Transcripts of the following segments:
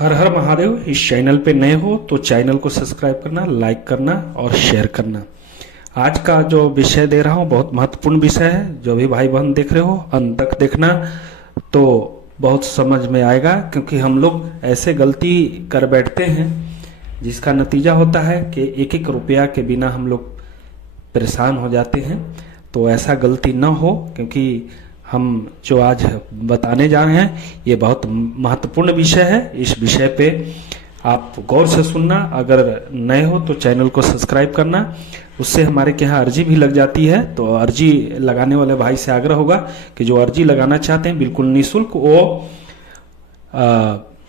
हर हर महादेव। इस चैनल पे नए हो तो चैनल को सब्सक्राइब करना, लाइक करना और शेयर करना। आज का जो विषय दे रहा हूँ बहुत महत्वपूर्ण विषय है। जो भी भाई बहन देख रहे हो अंत तक देखना तो बहुत समझ में आएगा, क्योंकि हम लोग ऐसे गलती कर बैठते हैं जिसका नतीजा होता है कि एक एक रुपया के बिना हम लोग परेशान हो जाते हैं। तो ऐसा गलती न हो, क्योंकि हम जो आज बताने जा रहे हैं ये बहुत महत्वपूर्ण विषय है। इस विषय पे आप गौर से सुनना। अगर नए हो तो चैनल को सब्सक्राइब करना। उससे हमारे के यहाँ अर्जी भी लग जाती है, तो अर्जी लगाने वाले भाई से आग्रह होगा कि जो अर्जी लगाना चाहते हैं बिल्कुल निःशुल्क वो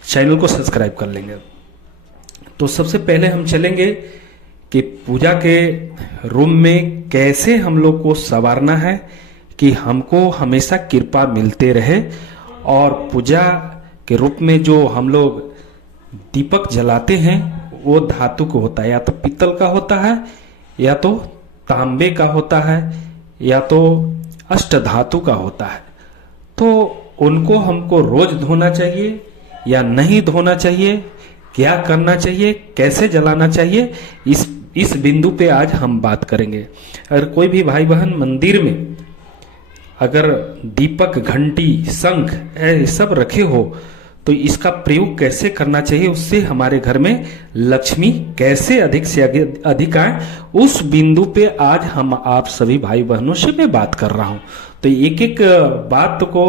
चैनल को सब्सक्राइब कर लेंगे। तो सबसे पहले हम चलेंगे कि पूजा के रूम में कैसे हम लोग को संवारना है कि हमको हमेशा कृपा मिलते रहे। और पूजा के रूप में जो हम लोग दीपक जलाते हैं वो धातु को होता है, या तो पीतल का होता है, या तो तांबे का होता है, या तो अष्ट धातु का होता है। तो उनको हमको रोज धोना चाहिए या नहीं धोना चाहिए, क्या करना चाहिए, कैसे जलाना चाहिए, इस बिंदु पे आज हम बात करेंगे। अगर कोई भी भाई बहन मंदिर में अगर दीपक, घंटी, शंख ये सब रखे हो तो इसका प्रयोग कैसे करना चाहिए, उससे हमारे घर में लक्ष्मी कैसे अधिक से अधिक आए, उस बिंदु पे आज हम आप सभी भाई बहनों से मैं बात कर रहा हूं। तो एक एक बात को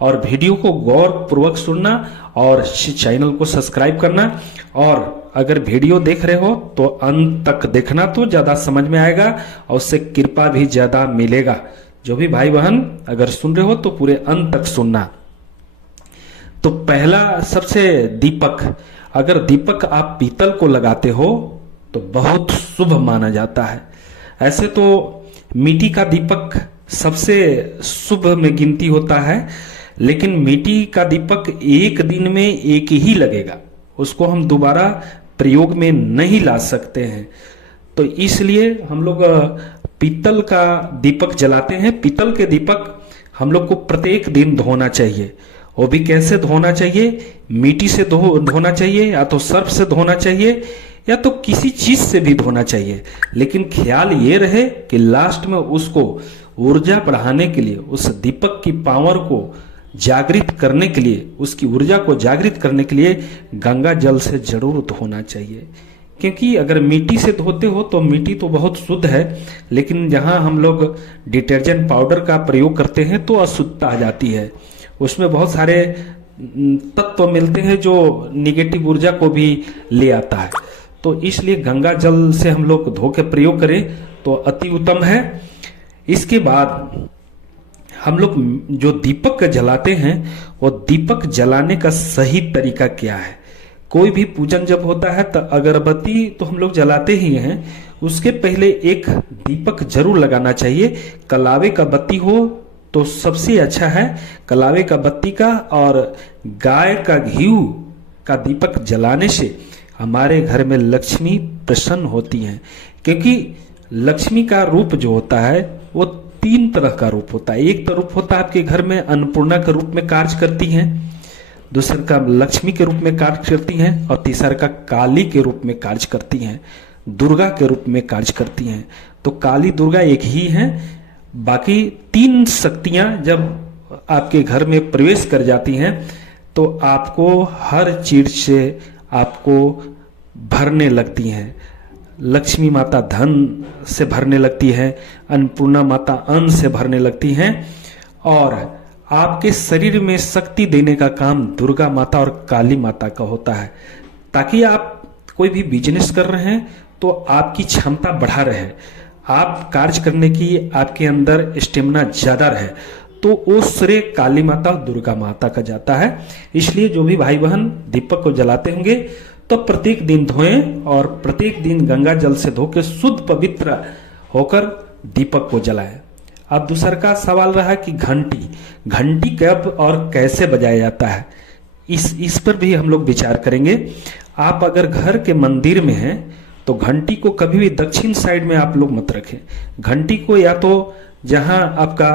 और वीडियो को गौर पूर्वक सुनना और चैनल को सब्सक्राइब करना। और अगर वीडियो देख रहे हो तो अंत तक देखना, तो ज्यादा समझ में आएगा और उससे कृपा भी ज्यादा मिलेगा। जो भी भाई बहन अगर सुन रहे हो तो पूरे अंत तक सुनना। तो पहला सबसे दीपक, अगर दीपक आप पीतल को लगाते हो तो बहुत शुभ माना जाता है। ऐसे तो मिट्टी का दीपक सबसे शुभ में गिनती होता है, लेकिन मिट्टी का दीपक एक दिन में एक ही लगेगा, उसको हम दोबारा प्रयोग में नहीं ला सकते हैं। तो इसलिए हम लोग पीतल का दीपक जलाते हैं। पीतल के दीपक हम लोग को प्रत्येक दिन धोना चाहिए। वो भी कैसे धोना चाहिए, मिट्टी से धोना चाहिए, या तो सर्फ से धोना चाहिए, या तो किसी चीज से भी धोना चाहिए। लेकिन ख्याल ये रहे कि लास्ट में उसको ऊर्जा बढ़ाने के लिए, उस दीपक की पावर को जागृत करने के लिए, उसकी ऊर्जा को जागृत करने के लिए गंगा जल से जरूर धोना चाहिए। क्योंकि अगर मिट्टी से धोते हो तो मिट्टी तो बहुत शुद्ध है, लेकिन जहां हम लोग डिटर्जेंट पाउडर का प्रयोग करते हैं तो अशुद्धता आ जाती है। उसमें बहुत सारे तत्व मिलते हैं जो निगेटिव ऊर्जा को भी ले आता है। तो इसलिए गंगा जल से हम लोग धो के प्रयोग करें तो अति उत्तम है। इसके बाद हम लोग जो दीपक जलाते हैं वो दीपक जलाने का सही तरीका क्या है। कोई भी पूजन जब होता है तो अगरबत्ती तो हम लोग जलाते ही हैं, उसके पहले एक दीपक जरूर लगाना चाहिए। कलावे का बत्ती हो तो सबसे अच्छा है, कलावे का बत्ती का। और गाय का घी का दीपक जलाने से हमारे घर में लक्ष्मी प्रसन्न होती हैं। क्योंकि लक्ष्मी का रूप जो होता है वो तीन तरह का रूप होता है। एक तो रूप होता है आपके घर में अन्नपूर्णा के रूप में कार्य करती हैं, दूसरा का लक्ष्मी के रूप में कार्य करती हैं, और तीसरा का काली के रूप में कार्य करती हैं, दुर्गा के रूप में कार्य करती हैं। तो काली दुर्गा एक ही हैं, बाकी तीन शक्तियां जब आपके घर में प्रवेश कर जाती हैं तो आपको हर चीज से आपको भरने लगती हैं। लक्ष्मी माता धन से भरने लगती है, अन्नपूर्णा माता अन्न से भरने लगती हैं, और आपके शरीर में शक्ति देने का काम दुर्गा माता और काली माता का होता है। ताकि आप कोई भी बिजनेस कर रहे हैं तो आपकी क्षमता बढ़ा रहे, आप कार्य करने की आपके अंदर स्टेमिना ज्यादा रहे, तो वो श्रेय काली माता और दुर्गा माता का जाता है। इसलिए जो भी भाई बहन दीपक को जलाते होंगे तो प्रत्येक दिन धोएं और प्रत्येक दिन गंगा जल से धो के शुद्ध पवित्र होकर दीपक को जलाएं। अब दूसरा का सवाल रहा कि घंटी कब और कैसे बजाया जाता है, इस पर भी हम लोग विचार करेंगे। आप अगर घर के मंदिर में हैं तो घंटी को कभी भी दक्षिण साइड में आप लोग मत रखें। घंटी को या तो जहां आपका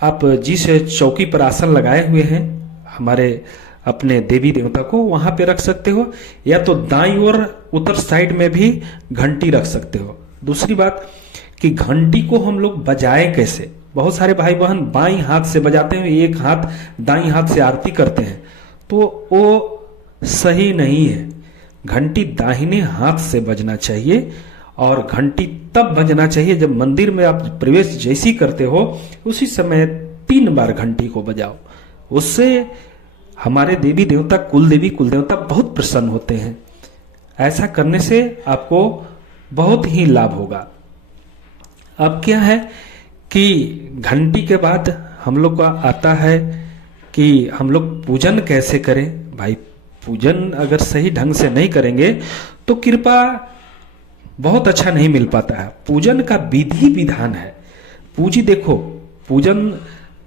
आप जिस चौकी पर आसन लगाए हुए हैं, हमारे अपने देवी देवता को वहां पे रख सकते हो, या तो दाईं ओर उत्तर साइड में भी घंटी रख सकते हो। दूसरी बात कि घंटी को हम लोग बजाए कैसे। बहुत सारे भाई बहन बाईं हाथ से बजाते हैं, एक हाथ दाईं हाथ से आरती करते हैं, तो वो सही नहीं है। घंटी दाहिने हाथ से बजना चाहिए, और घंटी तब बजना चाहिए जब मंदिर में आप प्रवेश जैसी करते हो उसी समय 3 बार घंटी को बजाओ। उससे हमारे देवी देवता कुल देवता बहुत प्रसन्न होते हैं। ऐसा करने से आपको बहुत ही लाभ होगा। अब क्या है कि घंटी के बाद हम लोग का आता है कि हम लोग पूजन कैसे करें। भाई पूजन अगर सही ढंग से नहीं करेंगे तो कृपा बहुत अच्छा नहीं मिल पाता है। पूजन का विधि विधान है। देखो पूजन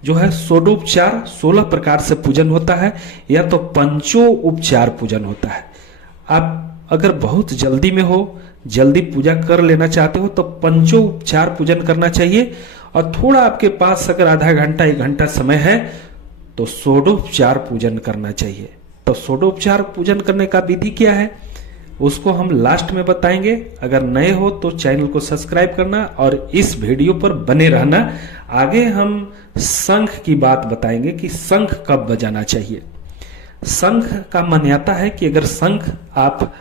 जो है षोडोपचार 16 प्रकार से पूजन होता है, या तो पंचोपचार पूजन होता है। आप अगर बहुत जल्दी में हो, जल्दी पूजा कर लेना चाहते हो तो पंचोपचार पूजन करना चाहिए, और थोड़ा आपके पास अगर आधा घंटा 1 घंटा समय है तो षोडोपचार पूजन करना चाहिए। तो षोडोपचार पूजन करने का विधि क्या है उसको हम लास्ट में बताएंगे। अगर नए हो तो चैनल को सब्सक्राइब करना और इस वीडियो पर बने रहना। आगे हम शंख की बात बताएंगे कि शंख कब बजाना चाहिए। शंख का मान्यता है कि अगर शंख आप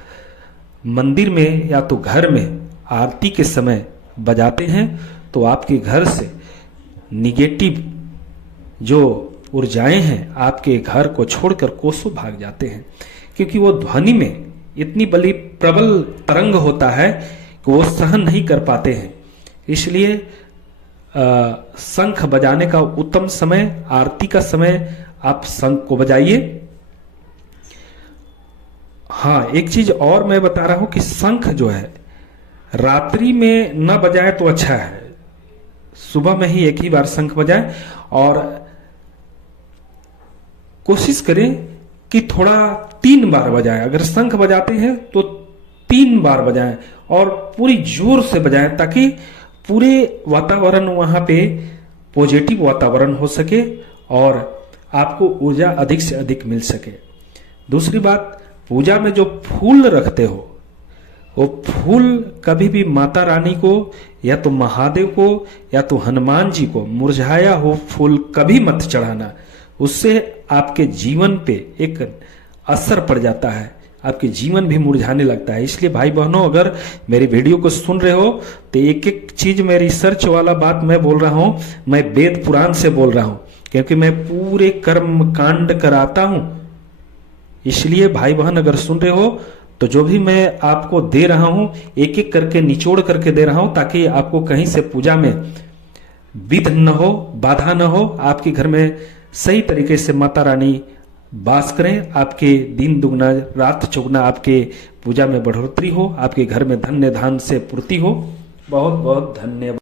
मंदिर में या तो घर में आरती के समय बजाते हैं तो आपके घर से निगेटिव जो ऊर्जाएं हैं आपके घर को छोड़कर कोसों भाग जाते हैं, क्योंकि वो ध्वनि में इतनी बड़ी प्रबल तरंग होता है कि वो सहन नहीं कर पाते हैं। इसलिए शंख बजाने का उत्तम समय आरती का समय आप शंख को बजाइए। हाँ, एक चीज और मैं बता रहा हूं कि शंख जो है रात्रि में न बजाए तो अच्छा है, सुबह में ही एक ही बार शंख बजाएं, और कोशिश करें कि थोड़ा 3 बार बजाएं। अगर शंख बजाते हैं तो 3 बार बजाएं और पूरी जोर से बजाएं, ताकि पूरे वातावरण वहां पे पॉजिटिव वातावरण हो सके और आपको ऊर्जा अधिक से अधिक मिल सके। दूसरी बात, पूजा में जो फूल रखते हो वो फूल कभी भी माता रानी को या तो महादेव को या तो हनुमान जी को मुरझाया हो फूल कभी मत चढ़ाना। उससे आपके जीवन पे एक असर पड़ जाता है, आपके जीवन भी मुरझाने लगता है। इसलिए भाई बहनों, अगर मेरी वीडियो को सुन रहे हो तो एक एक चीज मैं रिसर्च वाला बात मैं बोल रहा हूं, मैं वेद पुराण से बोल रहा हूं, क्योंकि मैं पूरे कर्म कांड कराता हूं। इसलिए भाई बहन अगर सुन रहे हो तो जो भी मैं आपको दे रहा हूं एक एक करके निचोड़ करके दे रहा हूं, ताकि आपको कहीं से पूजा में विघ्न न हो, बाधा न हो, आपके घर में सही तरीके से माता रानी वास करें, आपके दिन दुगना रात चौगुना आपके पूजा में बढ़ोतरी हो, आपके घर में धन्य धान से पूर्ति हो। बहुत बहुत धन्यवाद।